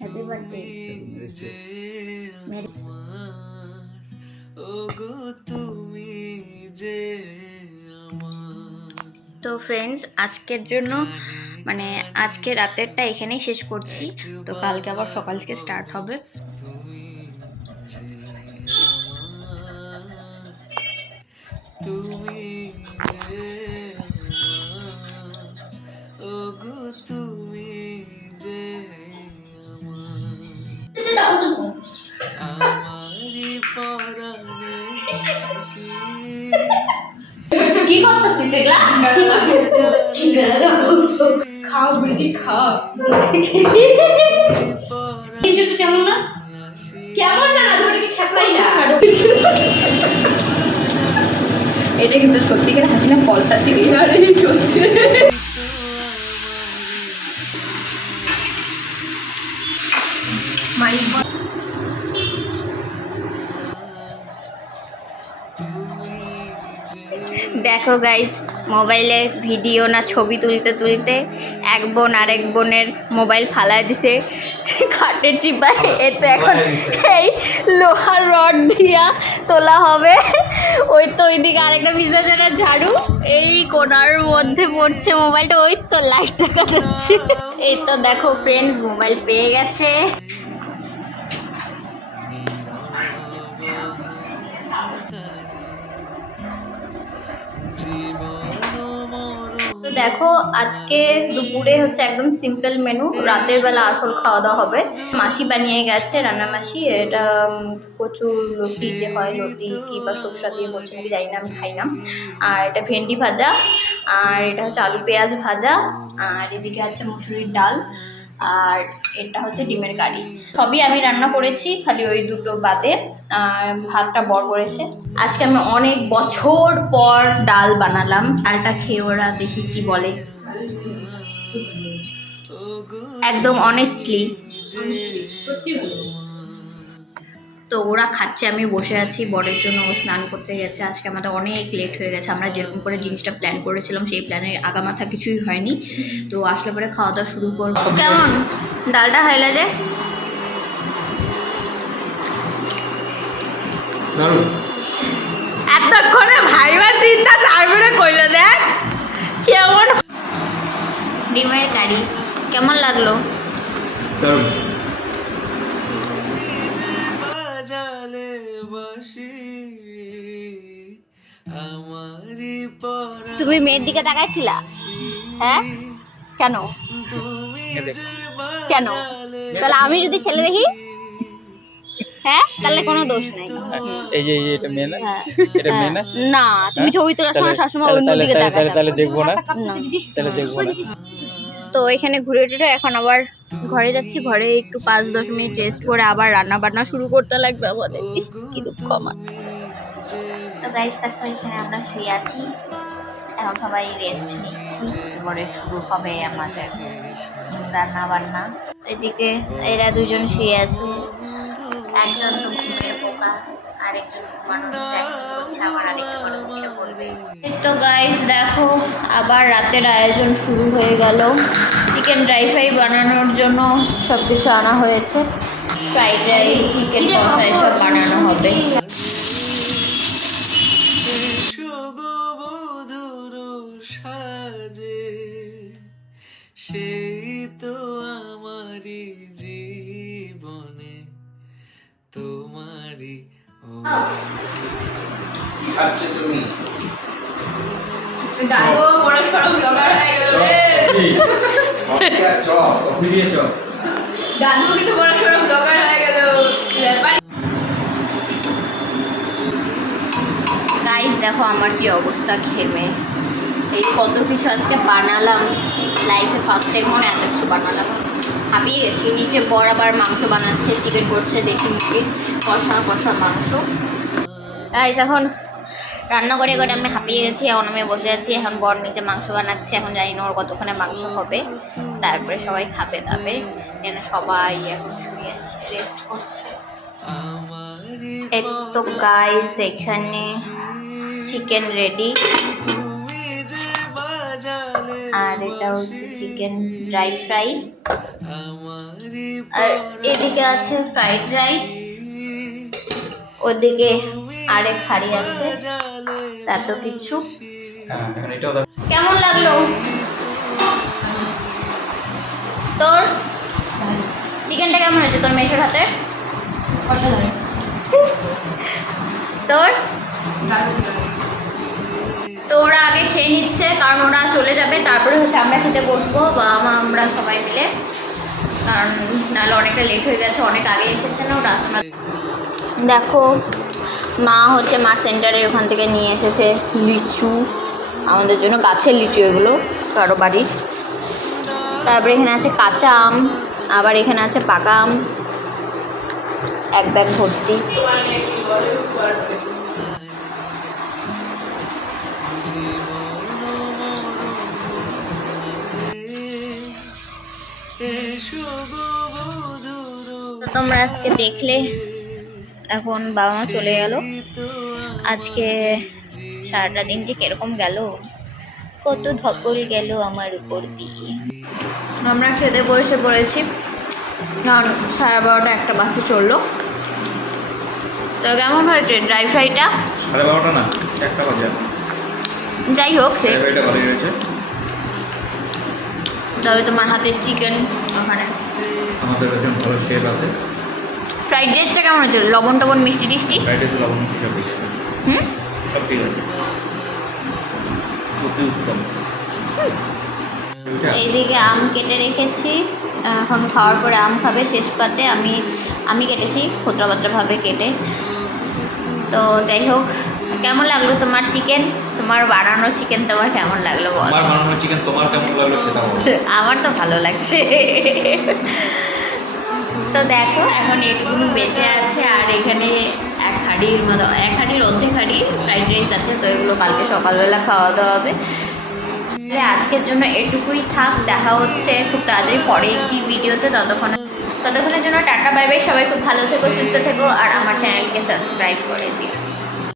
Happy birthday. তো friends, আজকের জন্য মানে আজকে রাতেরটা এখানেই শেষ করছি। তো কালকে আবার সকাল থেকে স্টার্ট হবে। তুমি যে আমার, ওগো তুমি যে আমারই পরাণে হাসি। তুই কি করতেছিস এগুলা? খাও বুঝি খাও। কিন্তু তুই কেমন না? কেমন না ধরে কি খেতলাই না? এটা কিন্তু সত্যিকার হাসি না, ফলস হাসি। আরে সত্যি। মাই দেখো গাইস, মোবাইলে ভিডিও না ছবি তুলতে তুলতে এক বোন আরেক বোনের মোবাইল ফালায় দিছে খাটের চিপায়। এ তো এখন এই লোহার রড দিয়া তোলা হবে। ওই তো ওইদিকে আরেকটা বিসর্জনের ঝাড়ু এই কোণার মধ্যে পড়ছে মোবাইলটা। ওই তো লাইট দেখা যাচ্ছে। এই তো দেখো ফ্রেন্ডস, মোবাইল পেয়ে গেছে। তো দেখো, আজকে দুপুরে হচ্ছে একদম সিম্পল মেনু, রাতের বেলা আসল খাওয়া দাওয়া হবে। মাসি বানিয়ে গেছে, রান্না মাসি। এটা কচুর লতি যে হয়, লতি কি বা সরষা দিয়ে করছে নাকি জানি না, আমি খাই না। আর এটা ভেন্ডি ভাজা, আর এটা হচ্ছে আলু পেঁয়াজ ভাজা, আর এদিকে আছে মুসুরির ডাল, আর এটা হচ্ছে ডিমের কারি। সবই আমি রান্না করেছি, খালি ওই দুটো বাদে। আর ভাতটা বর করেছে। আজকে আমি অনেক বছর পর ডাল বানালাম। ডালটা খেয়ে ওরা দেখি কি বলে, একদম অনেস্টলি। তো ওরা খাচ্ছে, আমি বসে আছি। বরের জন্য ও স্নান করতে গেছে। আজকে আমাদের অনেক লেট হয়ে গেছে। আমরা যেরকম করে জিনিসটা প্ল্যান করেছিলাম সেই প্ল্যানের আগামাথা কিছুই হয়নি। তো আসলে পরে খাওয়া দাওয়া শুরু করবো। কেমন ডালটা হাইলা যে এতক্ষণে ভাইবা চিন্তা তারপরে কইল দেখ কেমন। ডিমের কারি কেমন লাগলো? তুমি মেয়ের দিকে তাকাইছিলা? হ্যাঁ, কেন কেন? তাহলে আমি যদি ছেলে দেখি, হ্যাঁ, তাহলে কোনো দোষ নাই। এই যে এটা মেয়ে না, এটা মেয়ে না। না, তুমি ছবি তোলার সময় সবসময় অন্য দিকে তাকাও। তাহলে দেখবো না, তাহলে দেখবো না। তো এখানে ঘুরে টুরে এখন আবার ঘরে যাচ্ছি। ঘরে একটু 5-10 মিনিট রেস্ট করে আবার রান্না বান্না শুরু করতে লাগবে আমাদের। ইস, কি দুঃখ আমার। তো গাইস দেখো, এখানে আমরা শুয়ে আছি, এখন সবাই রেস্ট নিচ্ছি। পরে শুরু হবে আমাদের রান্না বান্না। এদিকে এরা দুজন শুয়ে আছে, একজন তো ঘুমের পোকা, আরেকজন ঘুমানোর প্ল্যানিং করছে, আবার আরেকটু করে উঠে পড়বে। তো গাইস দেখো, আবার রাতের আয়োজন শুরু হয়ে গেল। চিকেন ড্রাই ফ্রাই বানানোর জন্য সব কিছু আনা হয়েছে। ফ্রাইড রাইস, চিকেন কষা এসব বানানো হবে। সেই তো আমারই জীবনে তোমারই আচ্ছা তুমি দাদু বড় সড়ক ব্লগার হয়ে গেল রে। দাদু কিন্তু বড় সড়ক ব্লগার হয়ে গেল। গাইস দেখো আমার কি অবস্থা, ঘেমে। এই কত কিছু আজকে বানালাম, লাইফে ফার্স্ট টাইম মনে এত কিছু বানালাম, হাঁপিয়ে গেছি। নিচে বর আবার মাংস বানাচ্ছে, চিকেন করছে, দেশি মুরগির কষা কষা মাংস। গাইস এখন রান্না করে করে আমি হাঁপিয়ে গেছি, এখন আমি বসে আছি। এখন বর নিচে মাংস বানাচ্ছে, এখন জানি না ওর কতক্ষণে মাংস হবে। তারপরে সবাই খাবে দাবে। এখানে সবাই এখন শুয়ে আছে, রেস্ট করছে। এই তো গাইস এখানে চিকেন রেডি, আর এটা হচ্ছে চিকেন ড্রাই ফ্রাই, আর এদিকে আছে ফ্রাইড রাইস, ওদিকে আরেক হাঁড়ি আছে, এত কিছু। হ্যাঁ এখন এটাও দাও। কেমন লাগলো তোর? চিকেনটা কেমন হয়েছে তোর মেশের হাতে? অসাধারণ। তোর? দারুণ। তো ওরা আগে খেয়ে নিচ্ছে কারণ ওরা চলে যাবে, তারপরে হচ্ছে আমরা খেতে বসবো, বা আমরা সবাই মিলে, কারণ নাহলে অনেকটা লেট হয়ে গেছে, অনেক আগে এসেছে না ওরা। দেখো মা হচ্ছে মার সেন্টারের ওখান থেকে নিয়ে এসেছে লিচু আমাদের জন্য, গাছের লিচু এগুলো কারো বাড়ির। তারপরে এখানে আছে কাঁচা আম, আবার এখানে আছে পাকা আম, এক ব্যাগ ভর্তি। তো তোমরা আজকে দেখলে, এখন বাবা মা চলে গেল, আজকে সারাটা দিন যে কিরকম গেল, কত ধকল গেল আমার উপর দিয়ে। আমরা খেতে বসে পড়েছি, কারণ 12:30 একটা বাসে চললো। তো কেমন হয়েছে ড্রাই ফ্রাইটা? 12:30 না, 1টা বাজে। যাই হোক, সে এটা ভালো হয়েছে। তবে তোমার হাতের চিকেন ওখানে, আমাদের একজন ভালো শেফ আছে। ফ্রাইড রাইসটা কেমন হয়েছিল? লবণ টবণ মিষ্টি টিষ্টি? ফ্রাইড রাইস লবণ ঠিক আছে, হুম, সব ঠিক আছে, অতি উত্তম। এইদিকে আম কেটে রেখেছি, এখন খাওয়ার পরে আম খাবে শেষ পাতে। আমি কেটেছি ক্ষুদ্রভাবে কেটে। তো যাই হোক, কেমন লাগলো তোমার চিকেন? তোমার বানানো চিকেন তোমার কেমন লাগলো বল? আমার বানানো চিকেন তোমার কেমন লাগলো সেটা বলো। আমার তো ভালো লাগছে। তো দেখো এখন এটুকুন বেঁচে আছে, আর এখানে এক হাঁড়ির অর্ধেক হাঁড়ি ফ্রাইড রাইস আছে, তো এগুলো কালকে সকালবেলা খাওয়া দাওয়া হবে। আজকের জন্য এটুকুই থাক, দেখা হচ্ছে খুব তাড়াতাড়ি পরে একটি ভিডিওতে। ততক্ষণের জন্য টাটা বাই বাই, সবাই খুব ভালো থেকো, সুস্থ থেকো, আর আমার চ্যানেলকে সাবস্ক্রাইব করে দিও।